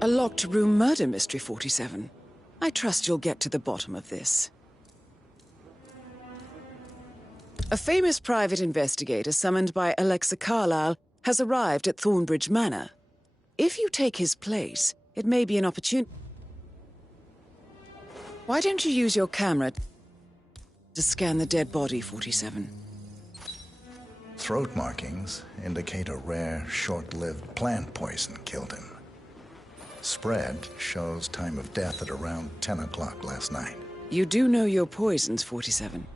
A locked room murder mystery, 47. I trust you'll get to the bottom of this. A famous private investigator summoned by Alexa Carlyle has arrived at Thornbridge Manor. If you take his place, it may be an opportunity. Why don't you use your camera to scan the dead body, 47? Throat markings indicate a rare, short-lived plant poison killed him. Spread shows time of death at around 10 o'clock last night. You do know your poisons, 47.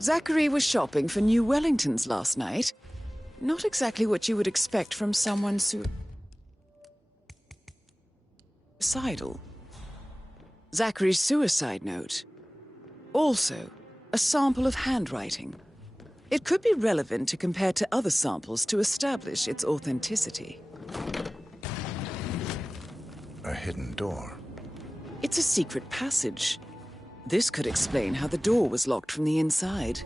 Zachary was shopping for new Wellingtons last night. Not exactly what you would expect from someone suicidal. Zachary's suicide note. Also, a sample of handwriting. It could be relevant to compare to other samples to establish its authenticity. A hidden door. It's a secret passage. This could explain how the door was locked from the inside.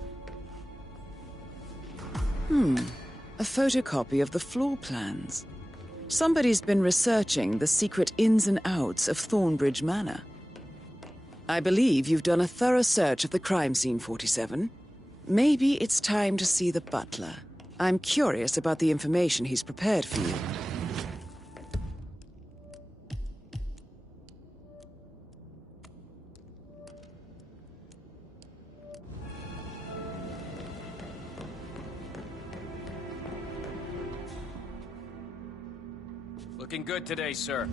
A photocopy of the floor plans. Somebody's been researching the secret ins and outs of Thornbridge Manor. I believe you've done a thorough search of the crime scene, 47. Maybe it's time to see the butler. I'm curious about the information he's prepared for you. Looking good today, sir.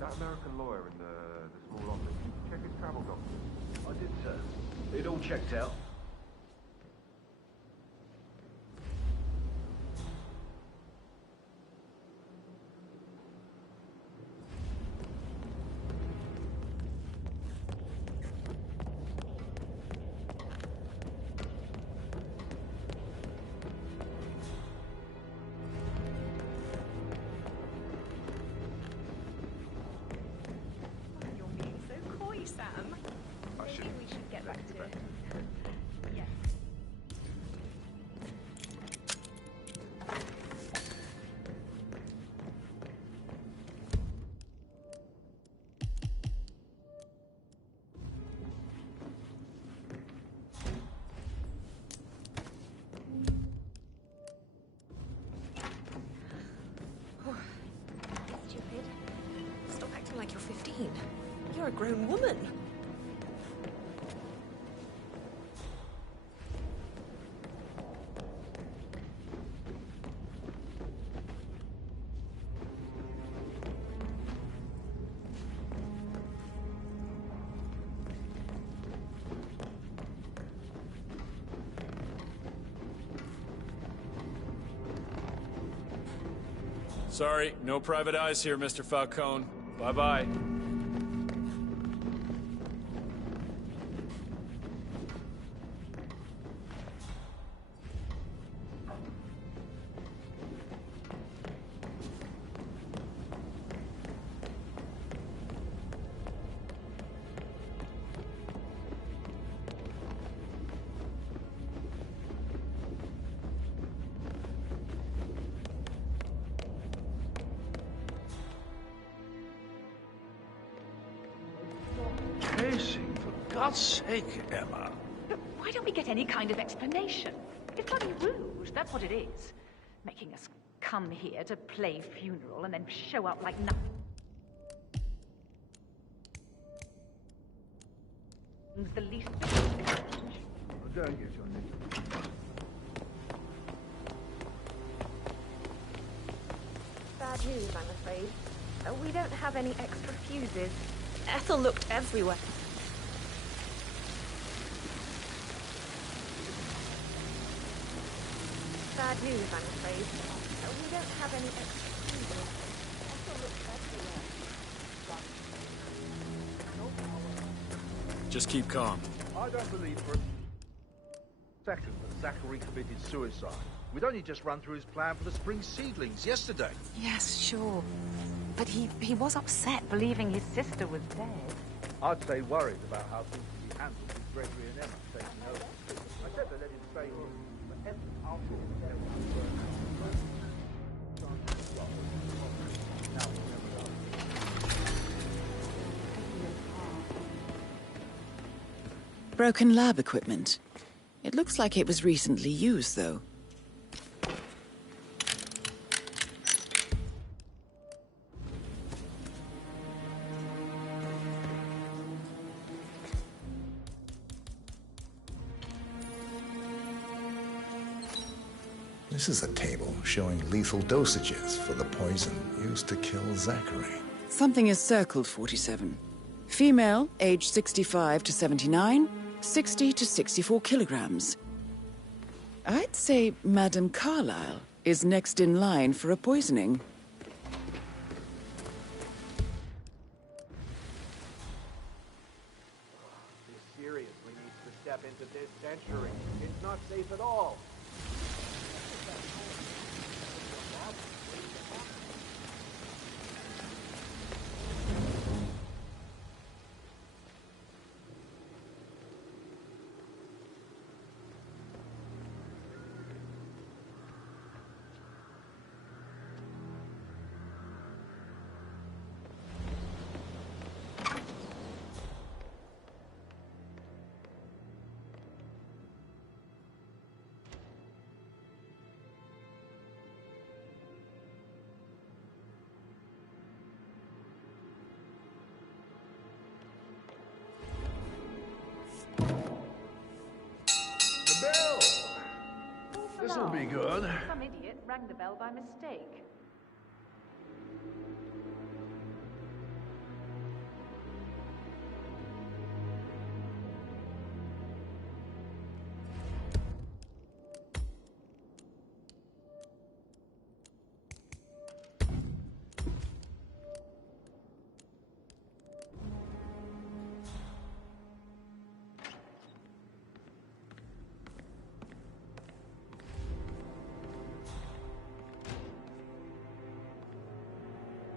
That American lawyer in the small office, check his travel documents. I did, sir. It all checked out. Like you're 15. You're a grown woman. Sorry, no private eyes here, Mr. Falcone. Bye-bye. Pacing, for God's sake, Emma. Look, why don't we get any kind of explanation? It's bloody rude, that's what it is. Making us come here to play funeral and then show up like nothing. The least bit of I'll go and get you on this. Bad news, I'm afraid. We don't have any extra fuses. Ethel looked everywhere. Bad news, I'm afraid. We don't have any extra fuses. Ethel looked everywhere. Just keep calm. I don't believe for a second that Zachary committed suicide. We'd only just run through his plan for the spring seedlings yesterday. Yes, sure. But he was upset, believing his sister was dead. I'd say worried about how things would be handled with Gregory and Emma taking over. I said to let him stay here, but Emma, I'll sort of tell Broken lab equipment. It looks like it was recently used, though. This is a table showing lethal dosages for the poison used to kill Zachary. Something is circled, 47. Female, age 65 to 79, 60 to 64 kilograms. I'd say Madame Carlyle is next in line for a poisoning. This seriously needs to step into this century. It's not safe at all. This'll be good. Some idiot rang the bell by mistake.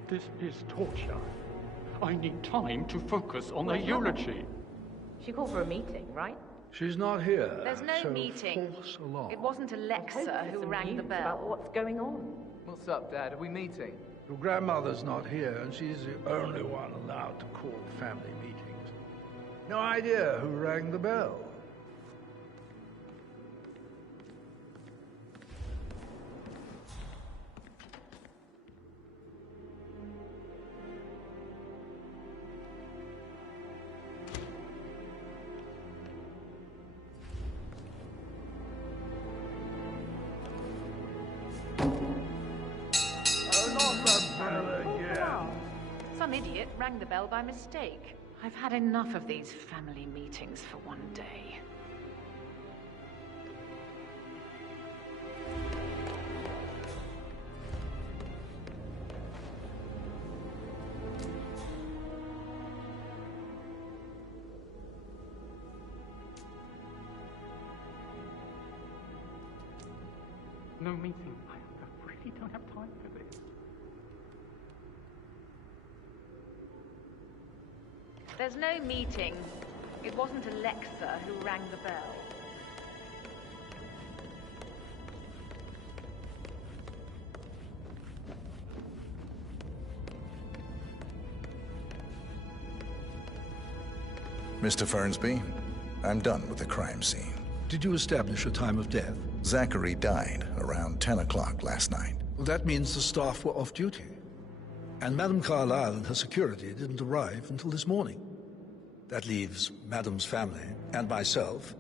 This is torture. I need time to focus on the eulogy. She called for a meeting, right? She's not here. There's no so meeting. force along. It wasn't Alexa who rang the bell. About what's going on? What's up, Dad? Are we meeting? Your grandmother's not here, and she's the only one allowed to call family meetings. No idea who rang the bell. Some idiot rang the bell by mistake. I've had enough of these family meetings for one day. No meeting. I really don't have time for this. There's no meeting. It wasn't Alexa who rang the bell. Mr. Fernsby, I'm done with the crime scene. Did you establish a time of death? Zachary died around 10 o'clock last night. Well, that means the staff were off duty. And Madame Carlyle and her security didn't arrive until this morning. That leaves Madame's family and myself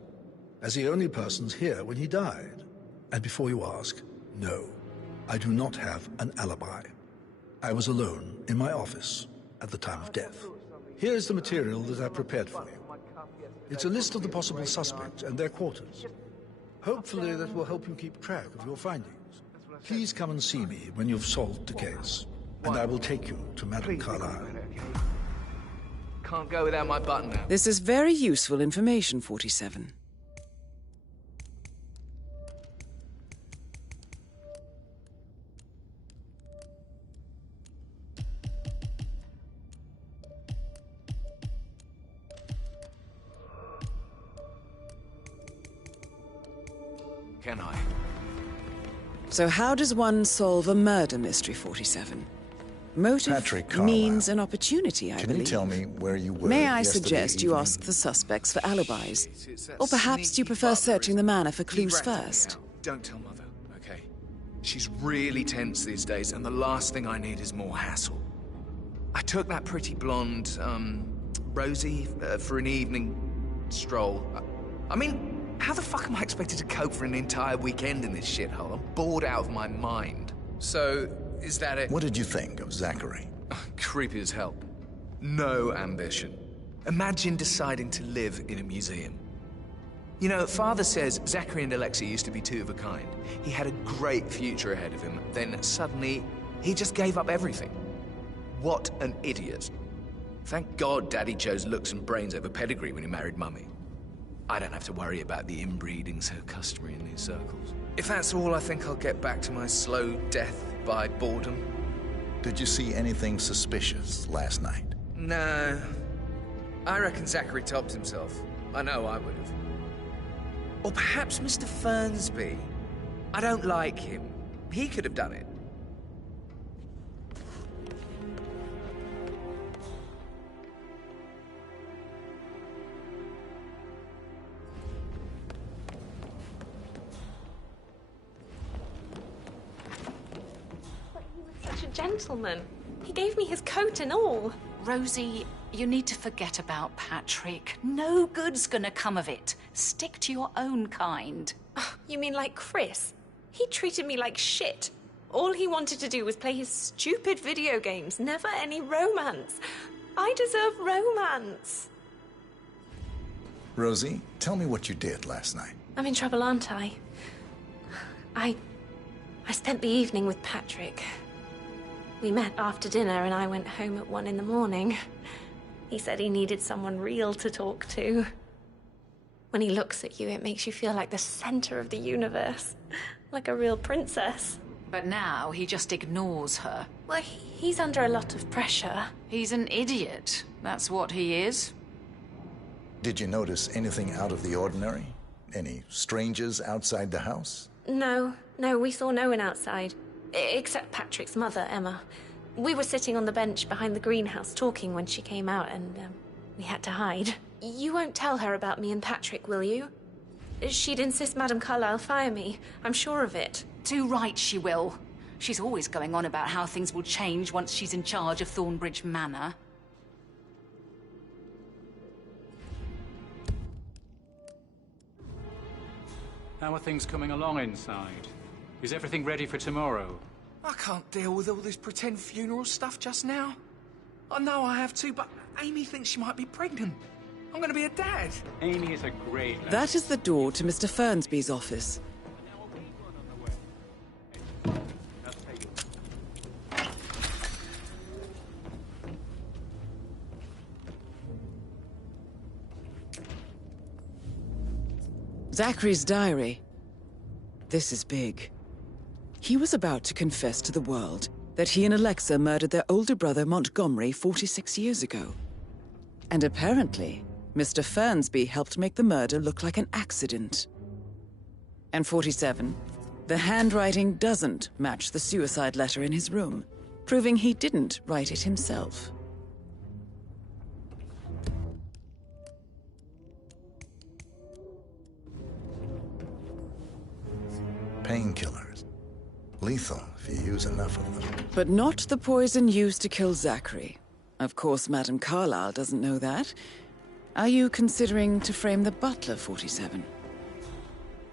as the only persons here when he died. And before you ask, no, I do not have an alibi. I was alone in my office at the time of death. Here is the material that I prepared for you. It's a list of the possible suspects and their quarters. Hopefully that will help you keep track of your findings. Please come and see me when you've solved the case, and I will take you to Madame Carlyle. Can't go without my button now. This is very useful information, 47. Can I? So how does one solve a murder mystery, 47? Motive, Patrick Carlyle. means, and opportunity, I believe. Can you tell me where you were May I yesterday suggest you evening? ask the suspects for alibis? Or perhaps you prefer searching the manor for clues first? Don't tell Mother, okay? She's really tense these days, and the last thing I need is more hassle. I took that pretty blonde, Rosie, for an evening stroll. I mean, how the fuck am I expected to cope for an entire weekend in this shithole? I'm bored out of my mind. So, is that it? What did you think of Zachary? Creepy as hell. No ambition. Imagine deciding to live in a museum. You know, Father says Zachary and Alexei used to be two of a kind. He had a great future ahead of him. Then suddenly, he just gave up everything. What an idiot. Thank God Daddy chose looks and brains over pedigree when he married Mummy. I don't have to worry about the inbreeding so customary in these circles. If that's all, I think I'll get back to my slow death by boredom. Did you see anything suspicious last night? No. I reckon Zachary topped himself. I know I would have. Or perhaps Mr. Fernsby. I don't like him. He could have done it. Gentleman. He gave me his coat and all. Rosie, you need to forget about Patrick. No good's gonna come of it. Stick to your own kind. You mean like Chris? He treated me like shit. All he wanted to do was play his stupid video games, never any romance. I deserve romance. Rosie, tell me what you did last night. I'm in trouble, aren't I? I spent the evening with Patrick. We met after dinner and I went home at 1 in the morning. He said he needed someone real to talk to. When he looks at you, it makes you feel like the center of the universe. Like a real princess. But now he just ignores her. Well, he's under a lot of pressure. He's an idiot. That's what he is. Did you notice anything out of the ordinary? Any strangers outside the house? No, we saw no one outside. Except Patrick's mother, Emma. We were sitting on the bench behind the greenhouse talking when she came out and we had to hide. You won't tell her about me and Patrick, will you? She'd insist Madame Carlyle fire me. I'm sure of it. Too right she will. She's always going on about how things will change once she's in charge of Thornbridge Manor. How are things coming along inside? Is everything ready for tomorrow? I can't deal with all this pretend funeral stuff just now. I know I have to, but Amy thinks she might be pregnant. I'm going to be a dad. Amy is a great lad. That is the door to Mr. Fernsby's office. Zachary's diary. This is big. He was about to confess to the world that he and Alexa murdered their older brother Montgomery 46 years ago. And apparently, Mr. Fernsby helped make the murder look like an accident. And 47, the handwriting doesn't match the suicide letter in his room, proving he didn't write it himself. Painkillers. Lethal if you use enough of them. But not the poison used to kill Zachary. Of course, Madame Carlyle doesn't know that. Are you considering to frame the butler, 47?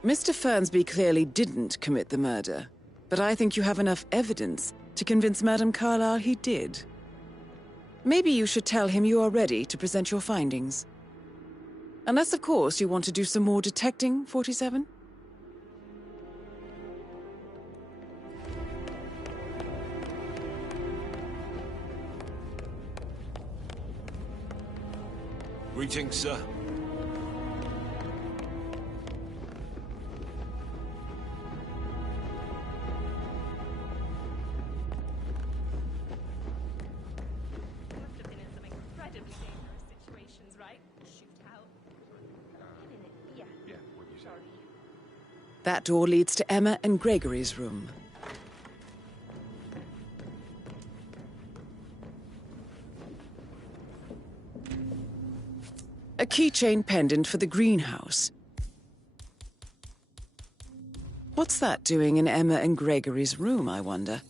Mr. Fernsby clearly didn't commit the murder, but I think you have enough evidence To convince Madame Carlyle he did. Maybe you should tell him you are ready to present your findings. Unless, of course, you want to do some more detecting, 47? Greetings, sir. That door leads to Emma and Gregory's room. A keychain pendant for the greenhouse. What's that doing in Emma and Gregory's room, I wonder?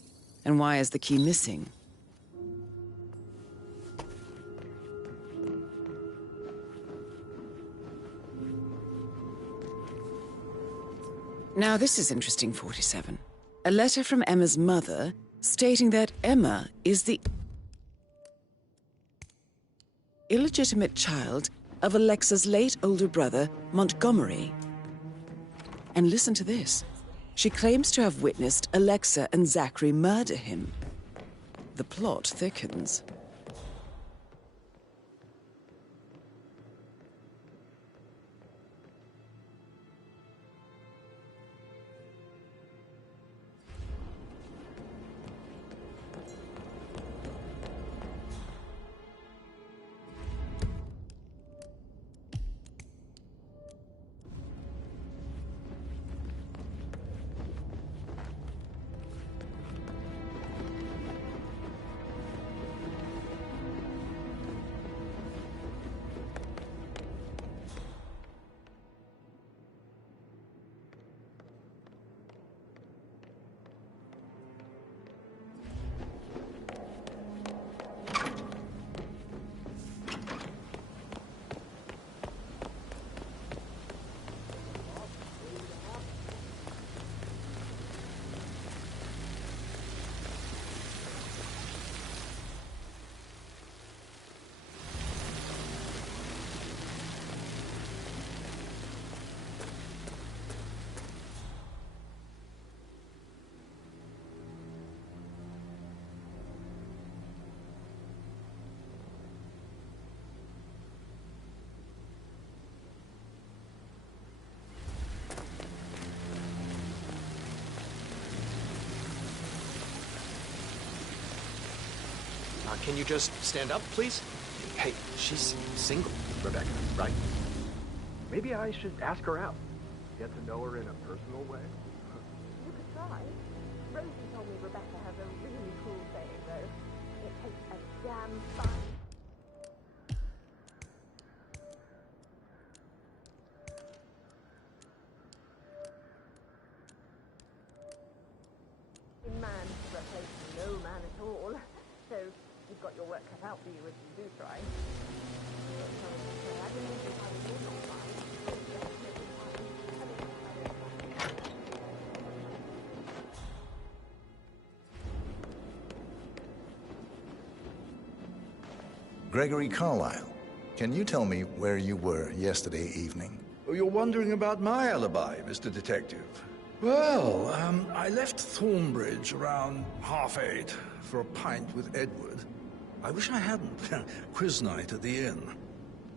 And why is the key missing? Now this is interesting, 47. A letter from Emma's mother stating that Emma is the illegitimate child of Alexa's late older brother, Montgomery. And listen to this. She claims to have witnessed Alexa and Zachary murder him. The plot thickens. Can you just stand up, please? Hey, she's single, Rebecca, right? Maybe I should ask her out. Get to know her in a personal way. You could try. Rosie told me Rebecca has a really cool saying, though. It takes a damn fine... man to replace no man at all. So you've got your work cut out for you if you do try. Gregory Carlyle, can you tell me where you were yesterday evening? Oh, you're wondering about my alibi, Mr. Detective. Well, I left Thornbridge around 8:30 for a pint with Edward. I wish I hadn't. Quiz night at the inn.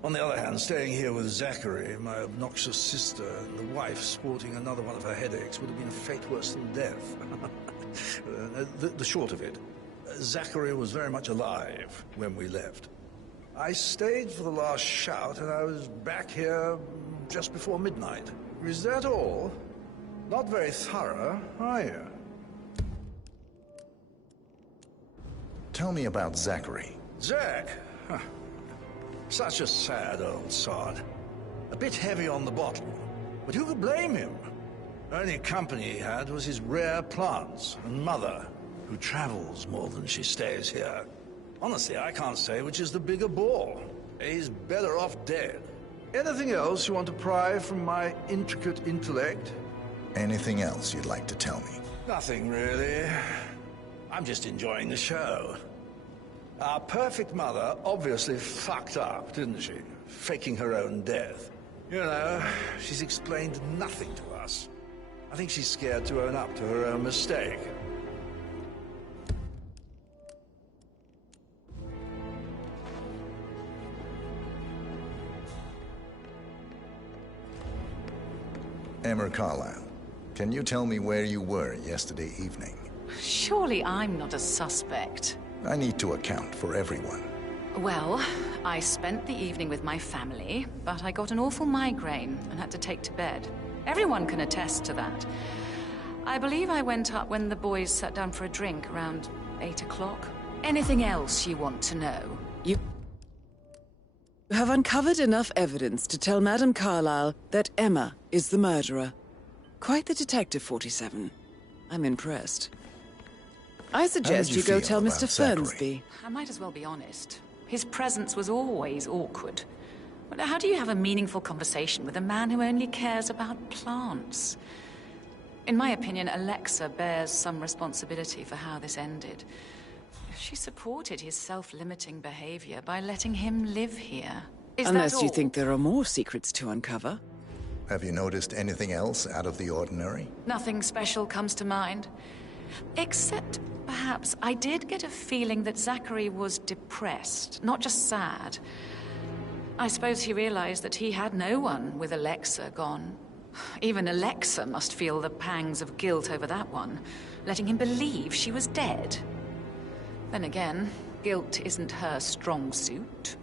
On the other hand, staying here with Zachary, my obnoxious sister, and the wife sporting another one of her headaches would have been a fate worse than death. The short of it, Zachary was very much alive when we left. I stayed for the last shout, and I was back here just before midnight. Is that all? Not very thorough, are you? Tell me about Zachary. Zach? Huh. Such a sad old sod. A bit heavy on the bottle, but who could blame him? Only company he had was his rare plants and mother, who travels more than she stays here. Honestly, I can't say which is the bigger bore. He's better off dead. Anything else you want to pry from my intricate intellect? Anything else you'd like to tell me? Nothing, really. I'm just enjoying the show. Our perfect mother obviously fucked up, didn't she? Faking her own death. You know, she's explained nothing to us. I think she's scared to own up to her own mistake. Emma Carlisle, can you tell me where you were yesterday evening? Surely I'm not a suspect. I need to account for everyone. Well, I spent the evening with my family, but I got an awful migraine and had to take to bed. Everyone can attest to that. I believe I went up when the boys sat down for a drink around 8 o'clock. Anything else you want to know? You have uncovered enough evidence to tell Madame Carlisle that Emma is the murderer. Quite the detective, 47. I'm impressed. I suggest you go tell Mr. Fernsby. I might as well be honest. His presence was always awkward. But how do you have a meaningful conversation with a man who only cares about plants? In my opinion, Alexa bears some responsibility for how this ended. She supported his self-limiting behavior by letting him live here. Unless you think there are more secrets to uncover. Have you noticed anything else out of the ordinary? Nothing special comes to mind. Except, perhaps, I did get a feeling that Zachary was depressed, not just sad. I suppose he realized that he had no one with Alexa gone. Even Alexa must feel the pangs of guilt over that one, letting him believe she was dead. Then again, guilt isn't her strong suit.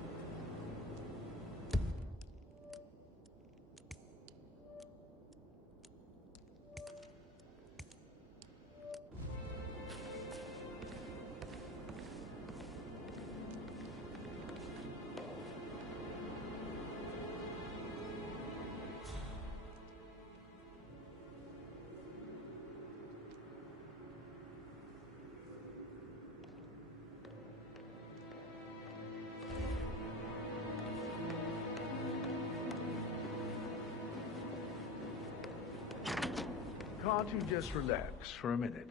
Can't you just relax for a minute?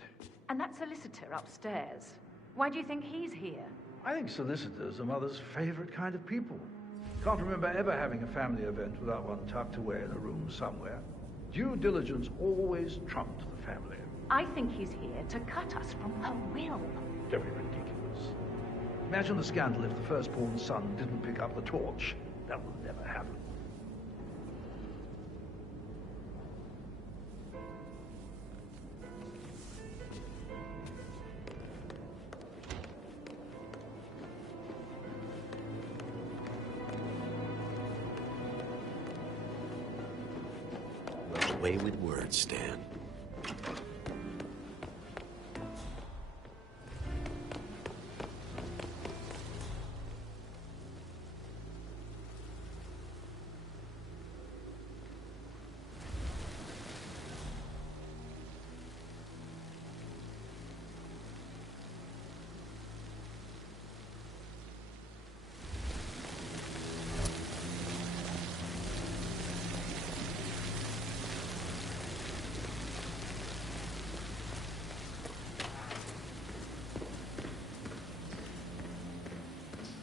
And that solicitor upstairs, why do you think he's here? I think solicitors are Mother's favorite kind of people. Can't remember ever having a family event without one tucked away in a room somewhere. Due diligence always trumped the family. I think he's here to cut us from her will. Very ridiculous. Imagine the scandal if the firstborn son didn't pick up the torch. That will never happen. Away with words, Stan.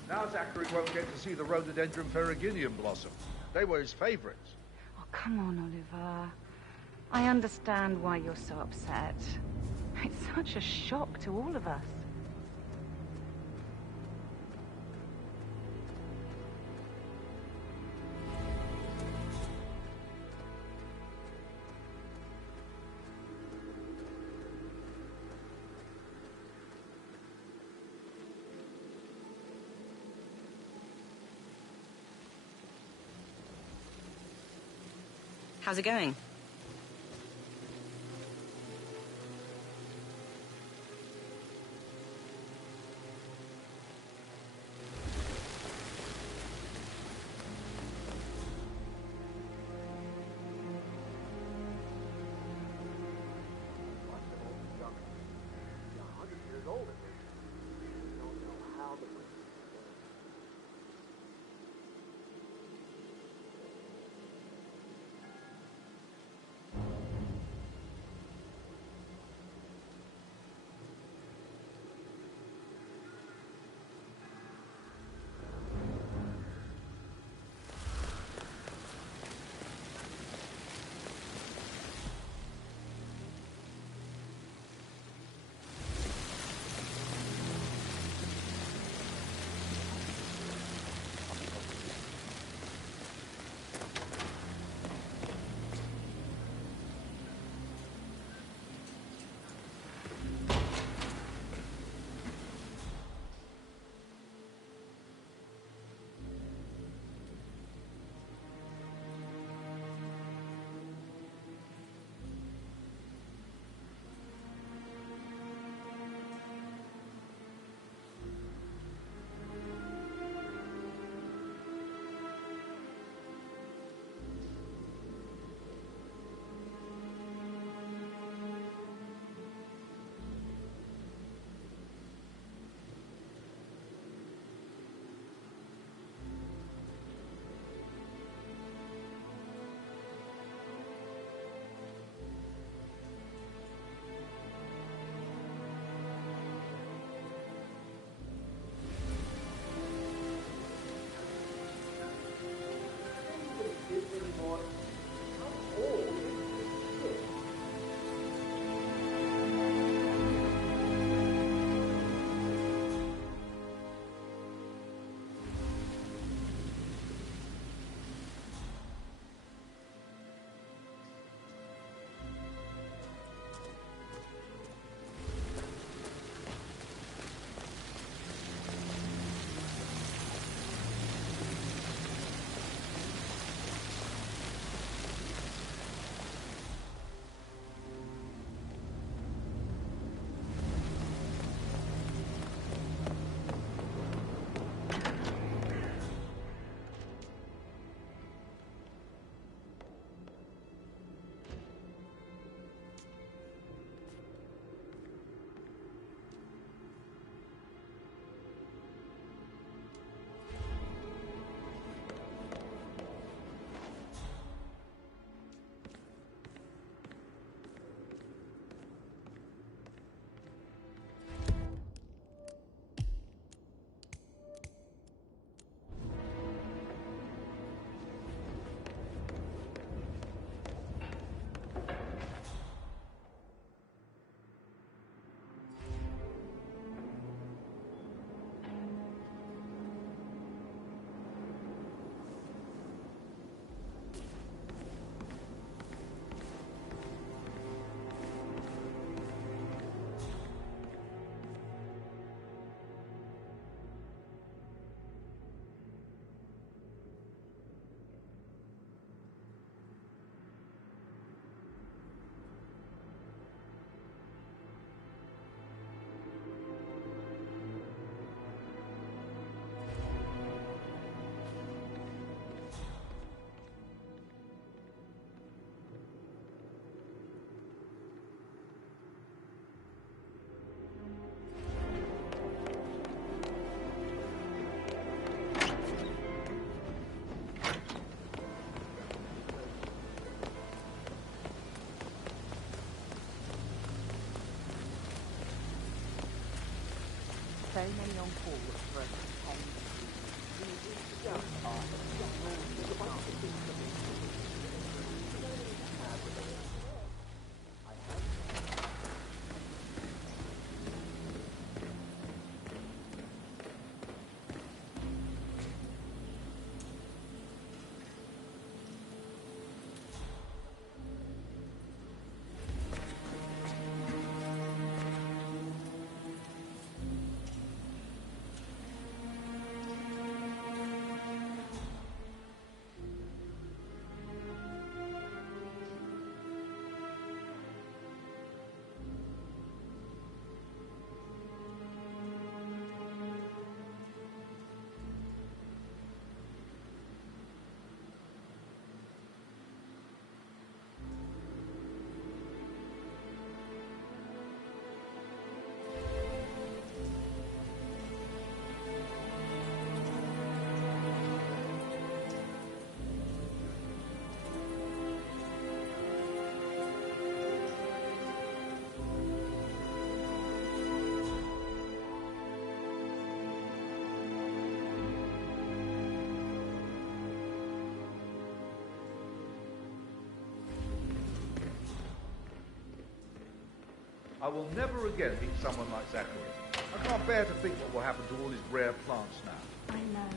Now Zachary won't get to see the rhododendron ferruginea blossom. They were his favorites. Oh, come on, Oliver. I understand why you're so upset. It's such a shock to all of us. How's it going? very many on call for us. I will never again meet someone like Zachary. I can't bear to think what will happen to all his rare plants now. I know.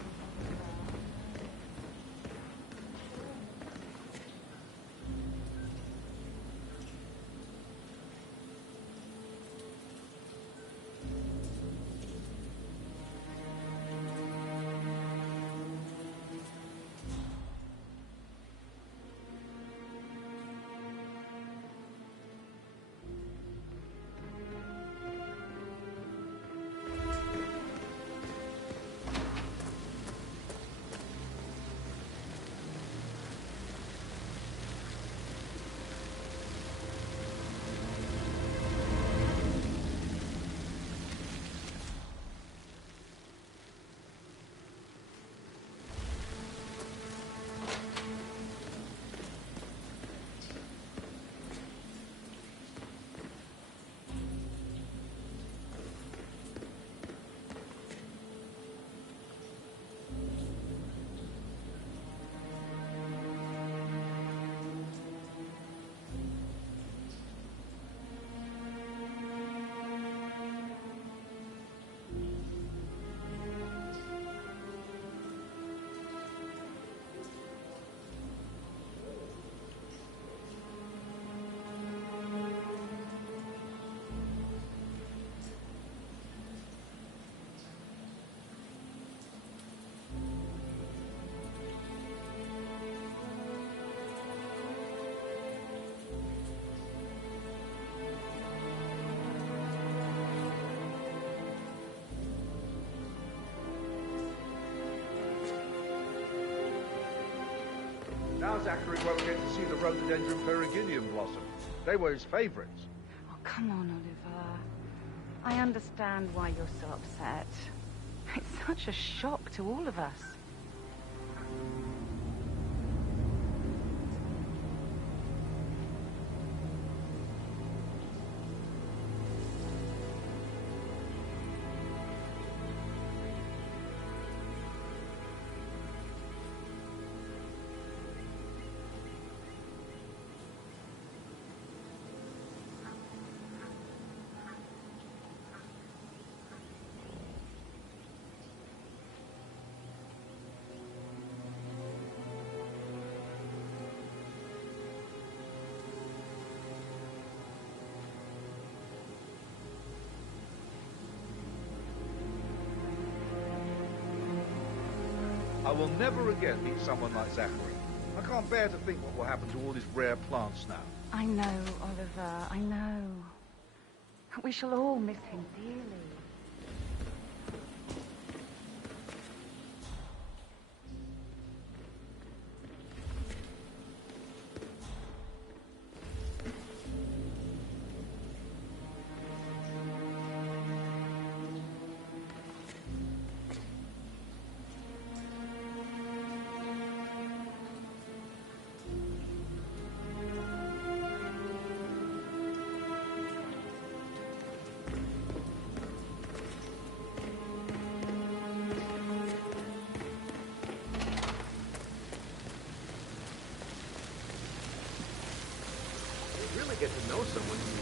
Now Zachary won't get to see the rhododendron periginium blossom. They were his favourites. Oh, come on, Oliver. I understand why you're so upset. It's such a shock to all of us. I will never again meet someone like Zachary. I can't bear to think what will happen to all his rare plants now. I know, Oliver, I know. We shall all miss him dearly.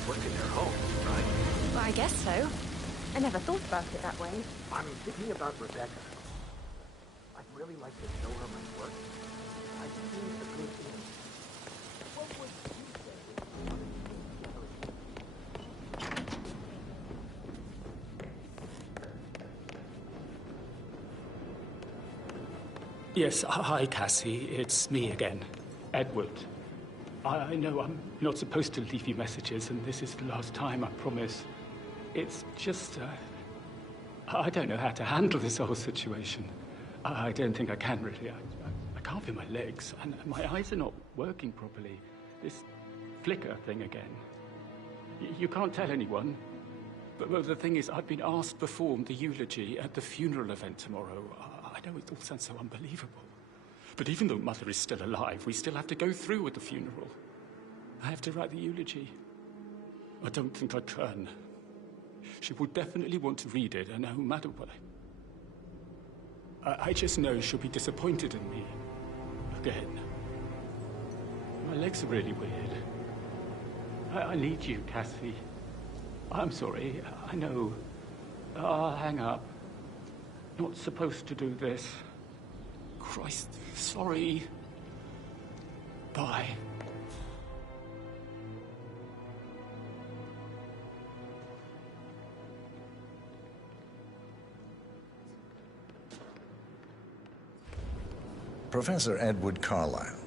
work in their home, right? Well, I guess so. I never thought about it that way. I'm thinking about Rebecca. I'd really like to show her my work. I've seen a good deal. What would you say if you wanted to Yes, hi, Cassie. It's me again, Edward. I know I'm not supposed to leave you messages, and this is the last time, I promise. It's just, I don't know how to handle this whole situation. I don't think I can, really. I can't feel my legs, and my eyes are not working properly. This flicker thing again. You can't tell anyone, but well, the thing is, I've been asked to perform the eulogy at the funeral event tomorrow. I know it all sounds so unbelievable. But even though Mother is still alive, we still have to go through with the funeral. I have to write the eulogy. I don't think I can. She will definitely want to read it, and no matter what, I just know she'll be disappointed in me. Again. My legs are really weird. I need you, Cassie. I'm sorry, I know. I'll hang up. Not supposed to do this. Christ, sorry. Bye. Professor Edward Carlyle,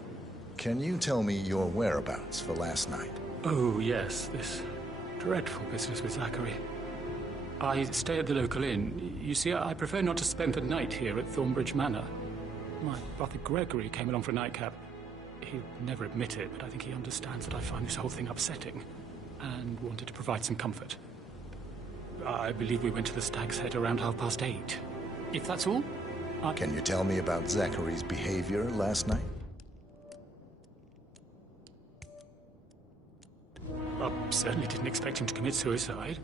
can you tell me your whereabouts for last night? Oh, yes, this dreadful business with Zachary. I stay at the local inn. You see, I prefer not to spend the night here at Thornbridge Manor. My brother Gregory came along for a nightcap. He'd never admit it, but I think he understands that I find this whole thing upsetting, and wanted to provide some comfort. I believe we went to the Stag's Head around 8:30. If that's all? Can you tell me about Zachary's behavior last night? I certainly didn't expect him to commit suicide.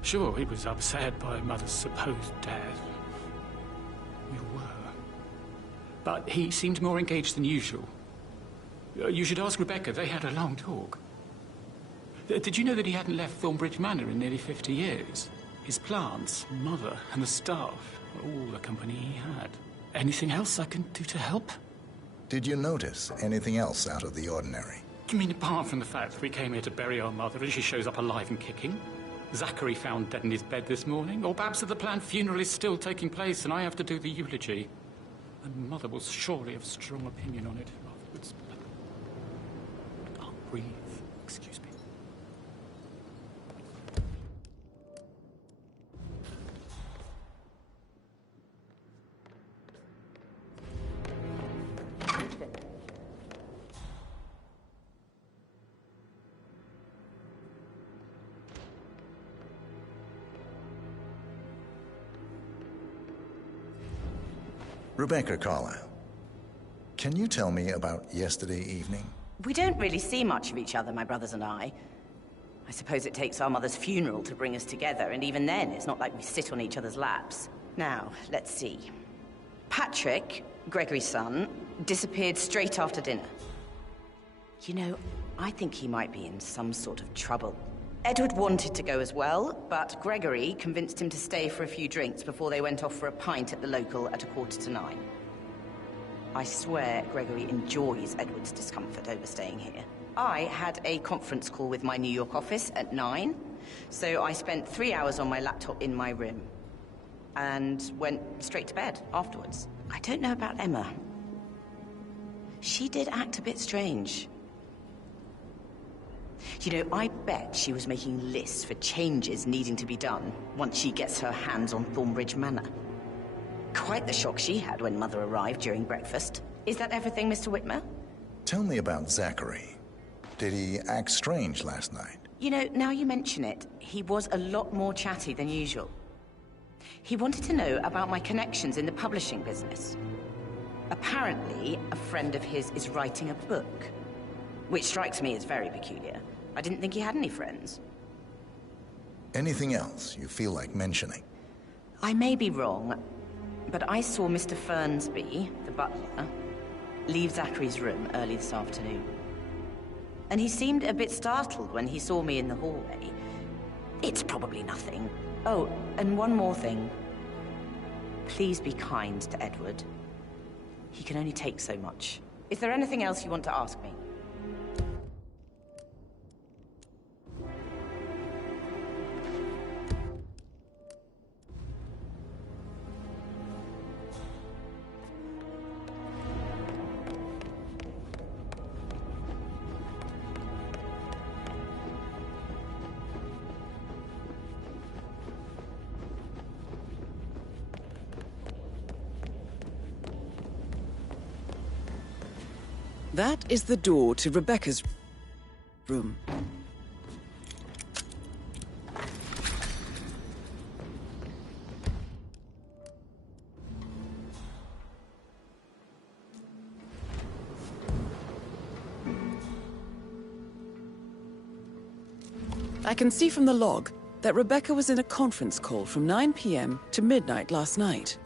Sure, he was upset by Mother's supposed death. We were. But he seemed more engaged than usual. You should ask Rebecca. They had a long talk. Did you know that he hadn't left Thornbridge Manor in nearly 50 years? His plants, Mother, and the staff, all the company he had. Anything else I can do to help? Did you notice anything else out of the ordinary? You mean apart from the fact that we came here to bury our mother and she shows up alive and kicking? Zachary found dead in his bed this morning? Or perhaps that the planned funeral is still taking place and I have to do the eulogy? And Mother will surely have a strong opinion on it afterwards. I can't breathe. Excuse me. Rebecca Carlyle, can you tell me about yesterday evening? We don't really see much of each other, my brothers and I. I suppose it takes our mother's funeral to bring us together, and even then, it's not like we sit on each other's laps. Now, let's see. Patrick, Gregory's son, disappeared straight after dinner. You know, I think he might be in some sort of trouble. Edward wanted to go as well, but Gregory convinced him to stay for a few drinks before they went off for a pint at the local at 9:15. I swear Gregory enjoys Edward's discomfort over staying here. I had a conference call with my New York office at 9, so I spent 3 hours on my laptop in my room and went straight to bed afterwards. I don't know about Emma. She did act a bit strange. You know, I bet she was making lists for changes needing to be done once she gets her hands on Thornbridge Manor. Quite the shock she had when Mother arrived during breakfast. Is that everything, Mr. Whitmer? Tell me about Zachary. Did he act strange last night? You know, now you mention it, he was a lot more chatty than usual. He wanted to know about my connections in the publishing business. Apparently, a friend of his is writing a book, which strikes me as very peculiar. I didn't think he had any friends. Anything else you feel like mentioning? I may be wrong, but I saw Mr. Fernsby, the butler, leave Zachary's room early this afternoon. and he seemed a bit startled when he saw me in the hallway. It's probably nothing. Oh, and one more thing. Please be kind to Edward. He can only take so much. Is there anything else you want to ask me? That is the door to Rebecca's room. I can see from the log that Rebecca was in a conference call from 9 p.m. to midnight last night.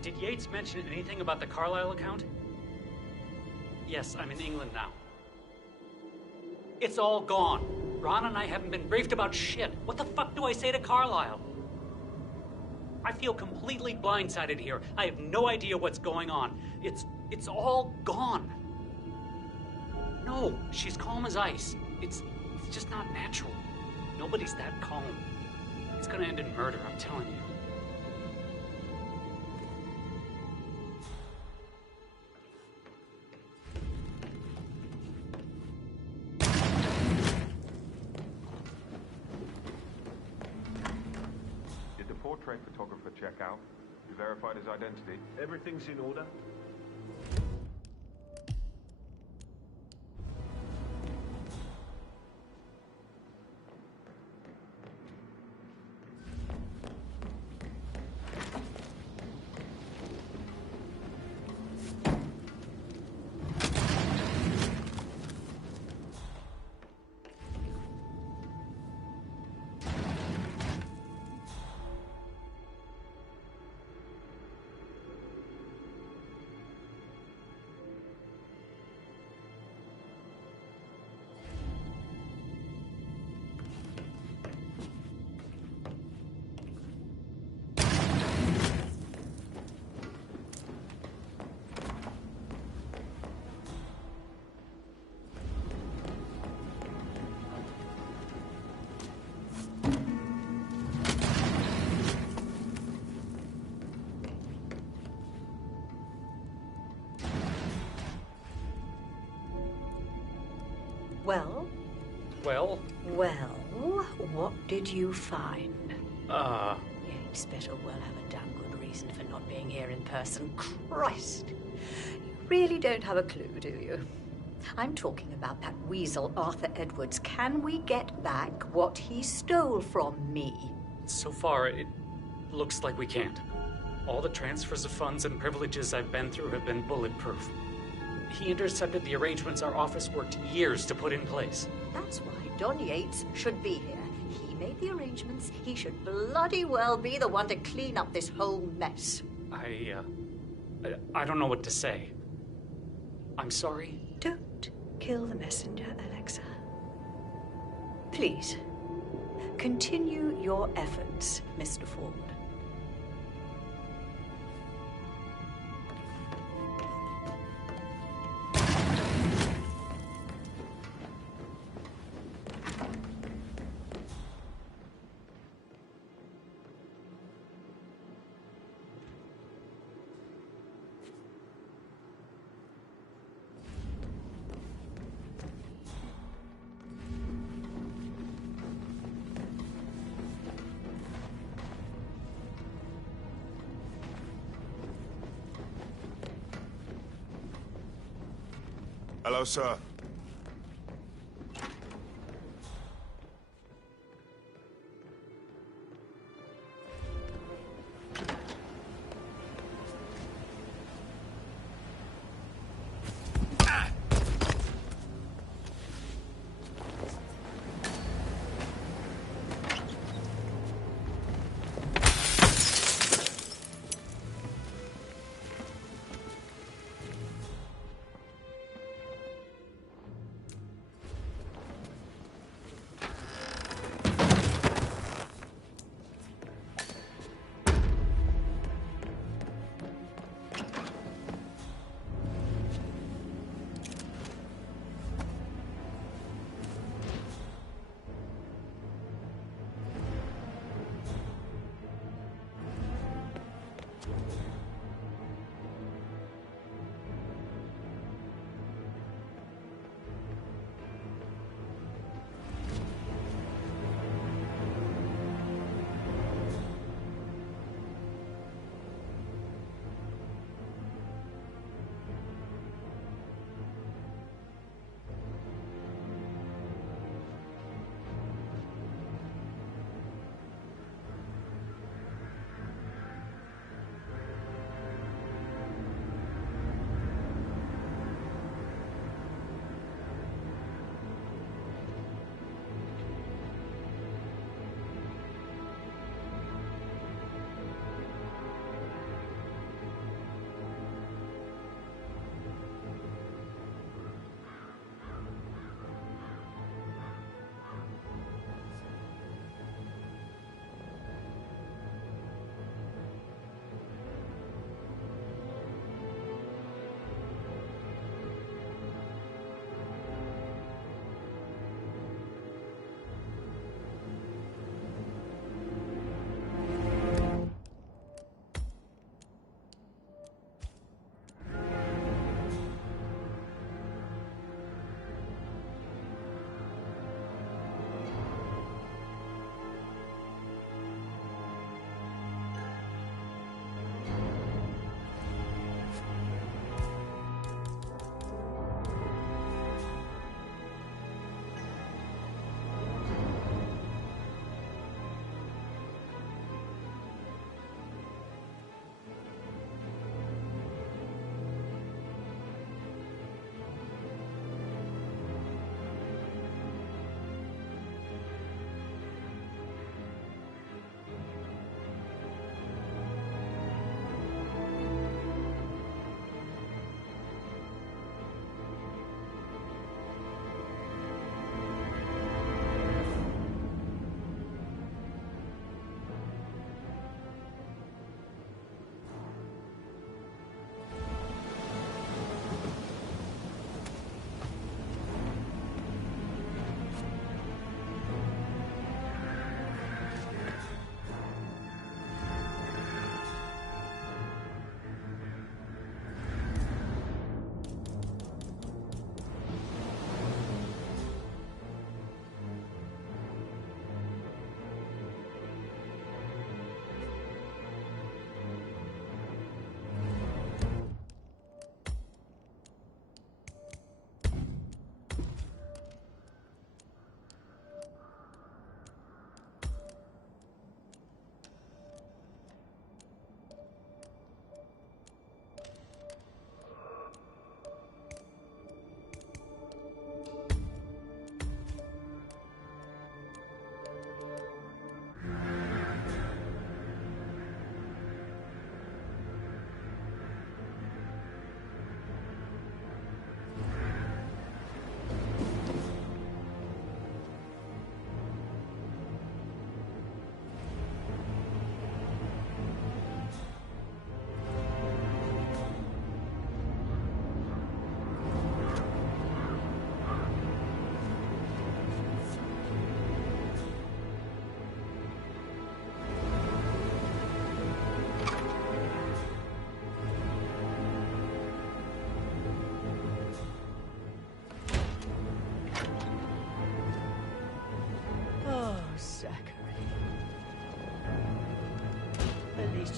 Did Yates mention anything about the Carlisle account? Yes, I'm in England now. It's all gone. Ron and I haven't been briefed about shit. What the fuck do I say to Carlisle? I feel completely blindsided here. I have no idea what's going on. It's all gone. No, she's calm as ice. It's just not natural. Nobody's that calm. It's gonna end in murder, I'm telling you. Portrait photographer check out. You verified his identity. Everything's in order. Well? Well? Well, what did you find? Yates better well have a damn good reason for not being here in person. Christ! You really don't have a clue, do you? I'm talking about that weasel, Arthur Edwards. Can we get back what he stole from me? So far, it looks like we can't. All the transfers of funds and privileges I've been through have been bulletproof. He intercepted the arrangements our office worked years to put in place. That's why Don Yates should be here. He made the arrangements. He should bloody well be the one to clean up this whole mess. I don't know what to say. I'm sorry. Don't kill the messenger, Alexa. Please, continue your efforts, Mr. Ford. Hello, sir.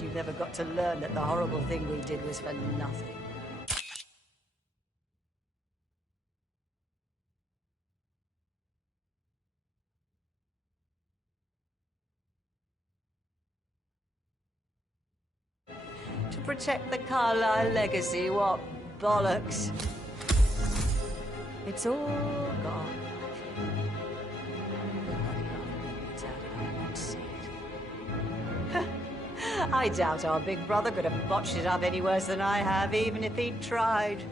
You never got to learn that the horrible thing we did was for nothing. protect the Carlyle legacy, what bollocks. It's all gone. I doubt our big brother could have botched it up any worse than I have, even if he'd tried.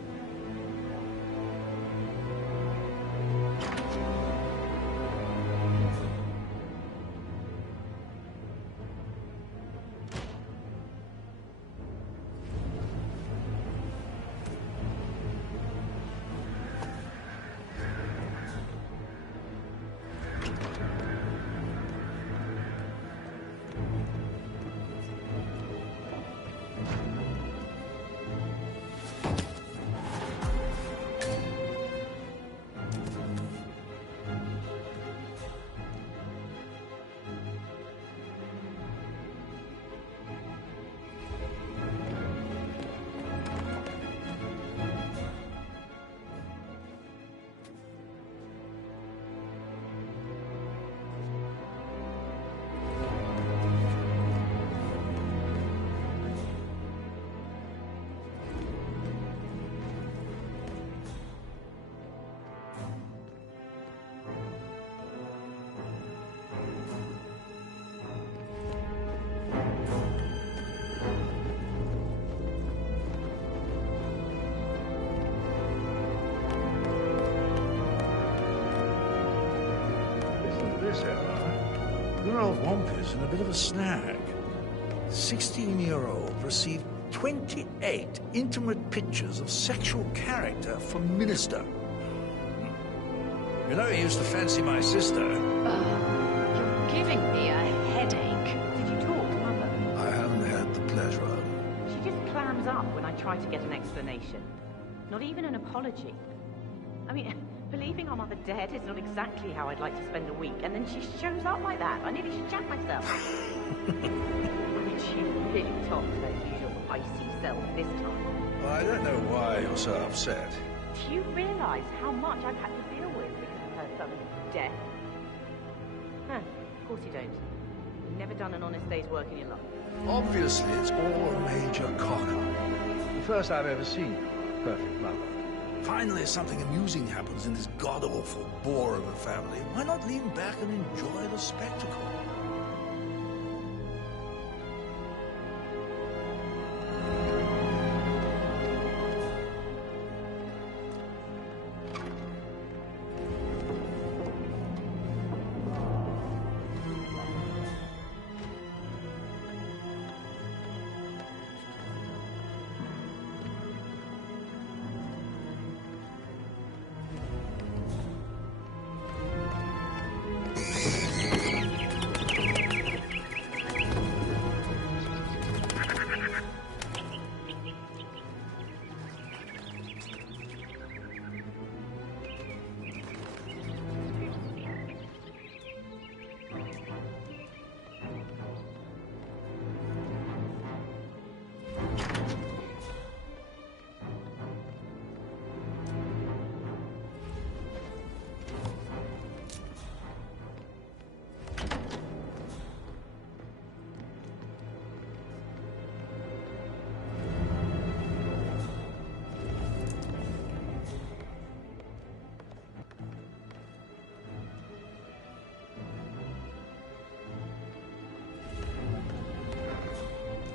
Good old Wampy's in a bit of a snag. 16-year-old received 28 intimate pictures of sexual character from Minister. You know, he used to fancy my sister. You're giving me a headache. Did you talk to Mother? I haven't had the pleasure. She just clams up when I try to get an explanation. Not even an apology. I mean, believing our mother dead is not exactly how I'd like to spend a week, and then she shows up like that. I nearly shat myself. I mean, she really topped her usual icy self this time. Well, I don't know why you're so upset. Do you realise how much I've had to deal with because of her son's death? Huh, of course you don't. You've never done an honest day's work in your life. Obviously, it's all a major cock-up. The first I've ever seen you, perfect mother. Finally, something amusing happens in this god-awful bore of a family. Why not lean back and enjoy the spectacle?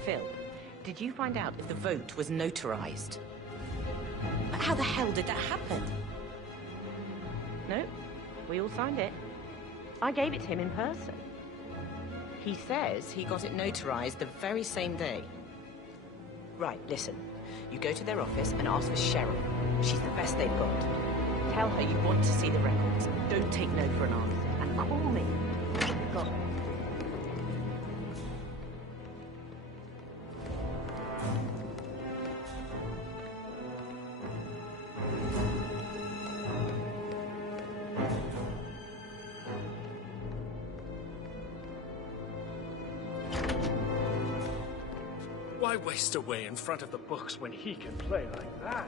Phil, did you find out if the vote was notarized? But how the hell did that happen? No, we all signed it. I gave it to him in person. He says he got it notarized the very same day. Right, listen. You go to their office and ask for Cheryl. She's the best they've got. Tell her you want to see the records. Don't take no for an answer. And call me. Got it. Why waste away in front of the books when he can play like that?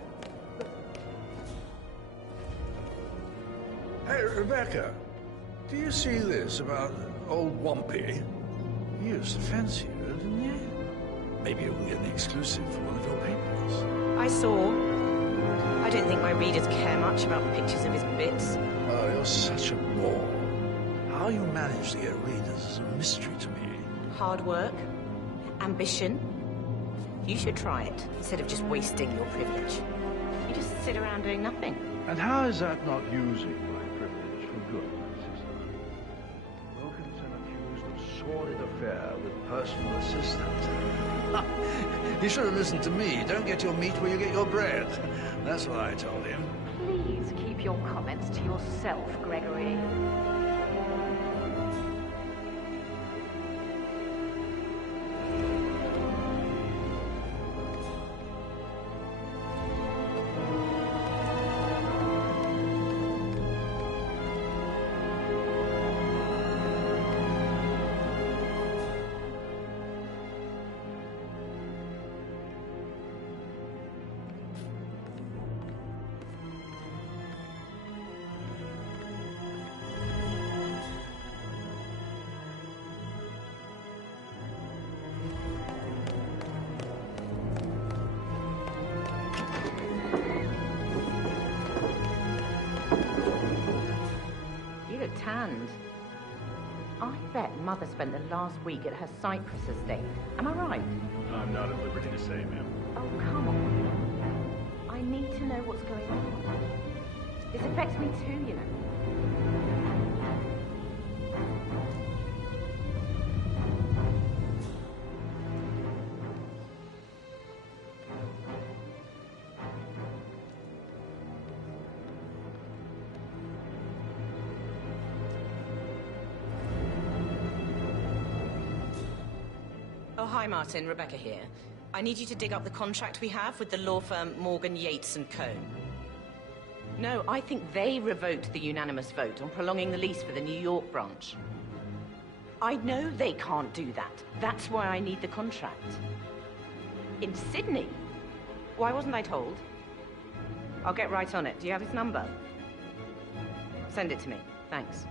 Hey, Rebecca, do you see this about old Wampy? He used to fancy her, didn't he? Maybe you'll get an exclusive for one of your papers. I saw. I don't think my readers care much about pictures of his bits. Oh, you're such a bore. How you manage to get readers is a mystery to me. Hard work. Ambition. You should try it, instead of just wasting your privilege. You just sit around doing nothing. And how is that not using my privilege for good, my sister? Wilkinson accused of sordid affair with personal assistant. You should have listened to me. Don't get your meat where you get your bread. That's what I told him. Please keep your comments to yourself, Gregory. Tanned. I bet Mother spent the last week at her Cyprus estate. Am I right? I'm not at liberty to say, ma'am. Oh, come on. I need to know what's going on. This affects me too, you know. Hi, Martin. Rebecca here. I need you to dig up the contract we have with the law firm Morgan, Yates and Cohn. No, I think they revoked the unanimous vote on prolonging the lease for the New York branch. I know they can't do that. That's why I need the contract. In Sydney? Why wasn't I told? I'll get right on it. Do you have his number? Send it to me. Thanks.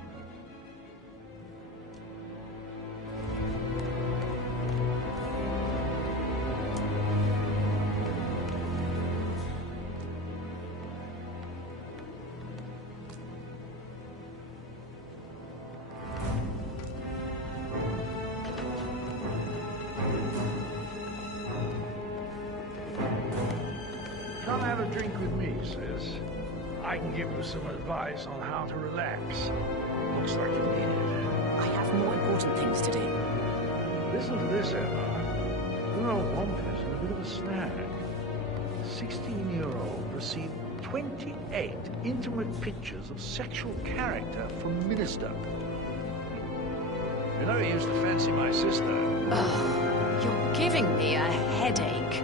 Come have a drink with me, sis. I can give you some advice on how to relax. Looks like you need it. I have more important things to do. Listen to this, Emma. Good old Wampus in a bit of a snag. 16-year-old received 28 intimate pictures of sexual character from Minister. You know he used to fancy my sister. Ugh, you're giving me a headache.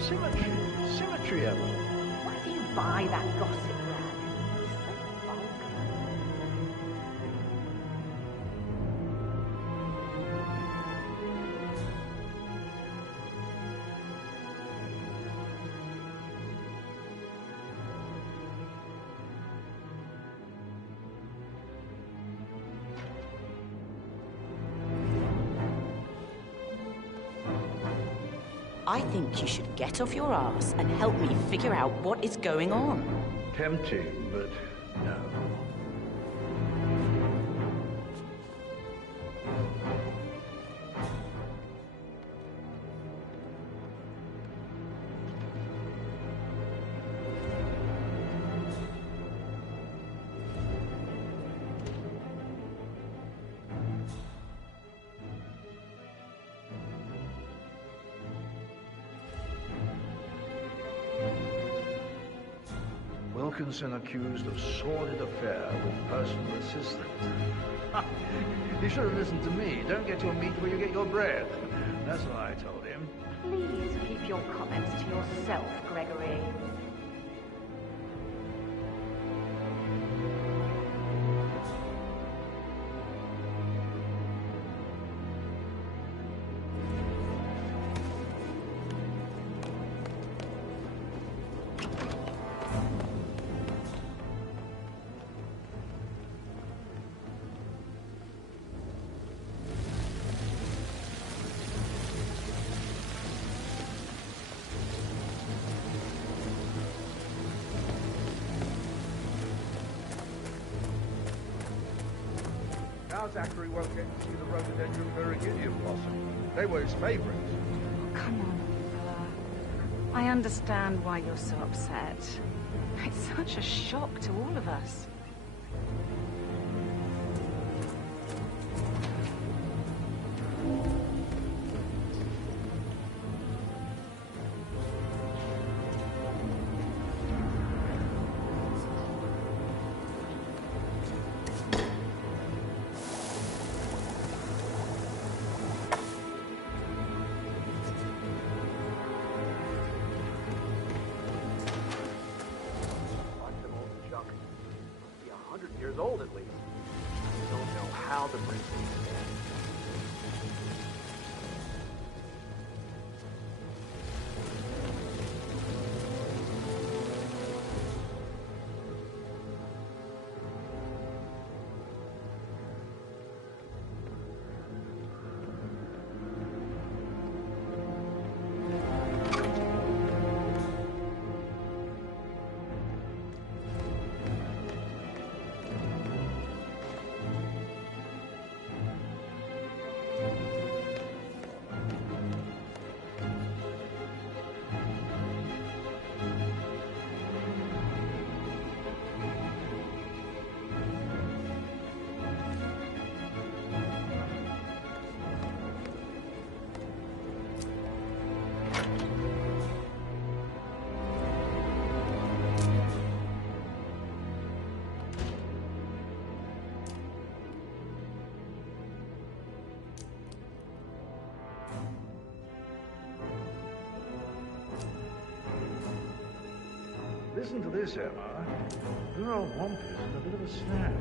Symmetry. Symmetry, Emma. Why do you buy that gossip rag? It's so vulgar. I think you should get off your ass and help me figure out what is going on. Tempting, but no. Parkinson accused of sordid affair with personal assistant. You should have listened to me. Don't get your meat where you get your bread. That's what I told him. Please keep your comments to yourself, Gregory. Now Zachary won't get to see the rhododendron Virginia blossom. They were his favorites. Oh, come on, Oliver. I understand why you're so upset. It's such a shock to all of us. Years old at least. I don't know how to bring things in. Listen to this, Emma. Your old Womp is in a bit of a snag.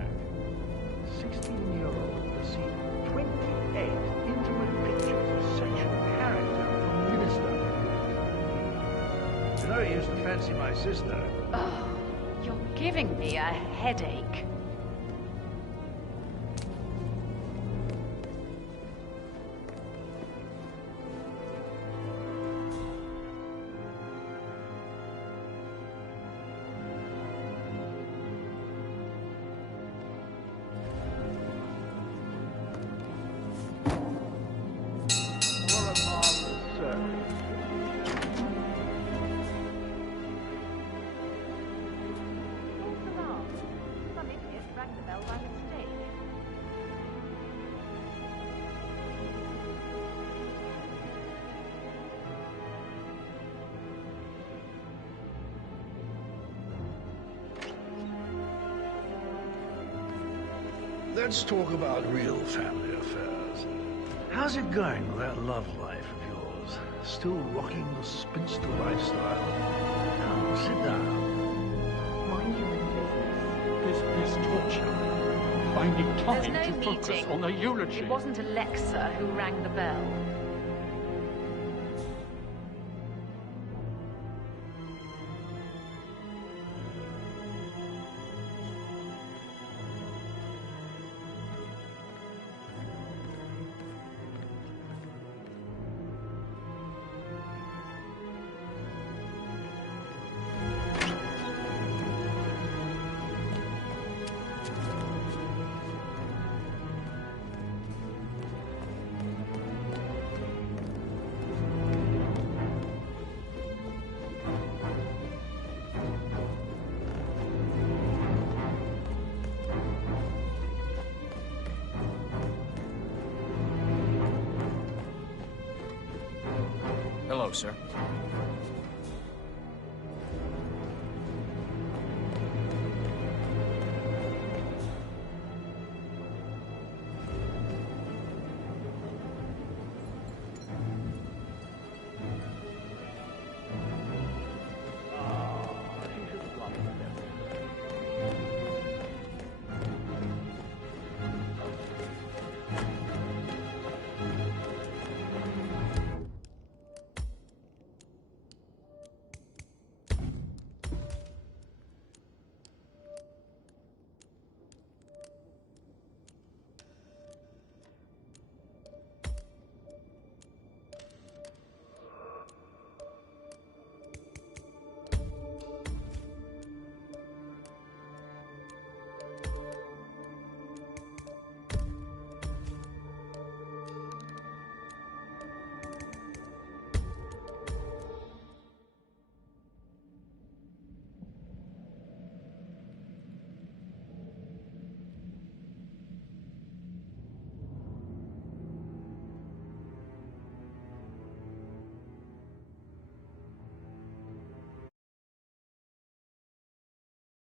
16-year-old has seen 28 intimate pictures of sexual character from Minister. You know he used to fancy my sister. Oh, you're giving me a headache. Let's talk about real family affairs. How's it going with that love life of yours? Still rocking the spinster lifestyle? Now, sit down. Mind your own business. This is torture. Finding time There's no to focus meeting. on a eulogy. It wasn't Alexa who rang the bell. Hello, sir.